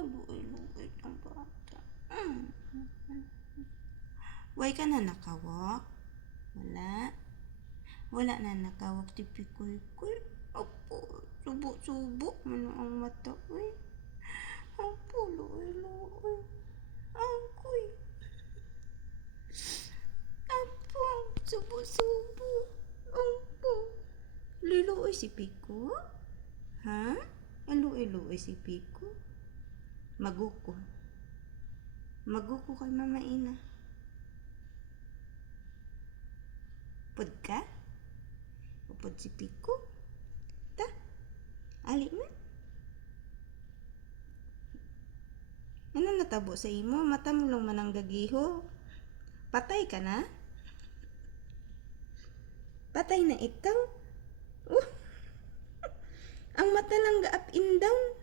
kaluoy-luoy ng bata. Way ka na nakawak? Wala. Wala na nakawak ti Pikoy-koy. Opo, subo-subo man ang mata. Uy. Opo, luoy-luoy. Angkoy. Opo, subo-subo. Apo. Opo. Liluoy si Piko? Ha? Huh? Aluoy-luoy si Piko? Maguko. Maguko kay Mama Ina. Pud ka? Upod si Piko? Ta? Ali man? Ano natabo sa imo? Mata mo lang manang gagiho. Patay ka na? Patay na ikaw? Uh, ang mata lang ga up and down.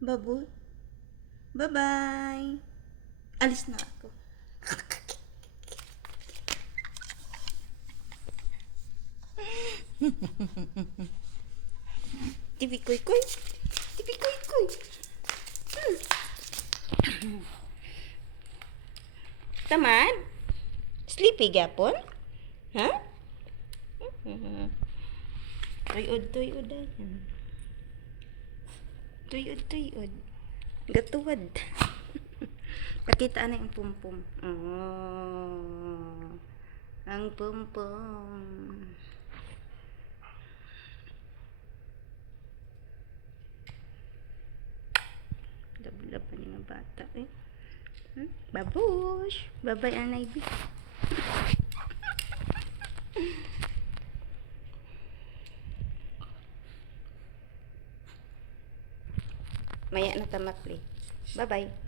Baboy. Bye-bye. Alis na ako. Tibi koy koy. Tibi koy koy. Hmm. Tamad? Sleepy gapon? Ha? Tuyod, tuyod ayan. Tuyod, tuyod. Gatuwad. Pakita na yung pumpum. Oh. Ang pumpum. Lab-lab pa ng bata eh. Hmm? Babush! Babay, Anay B. Maya na tamakli. Bye-bye.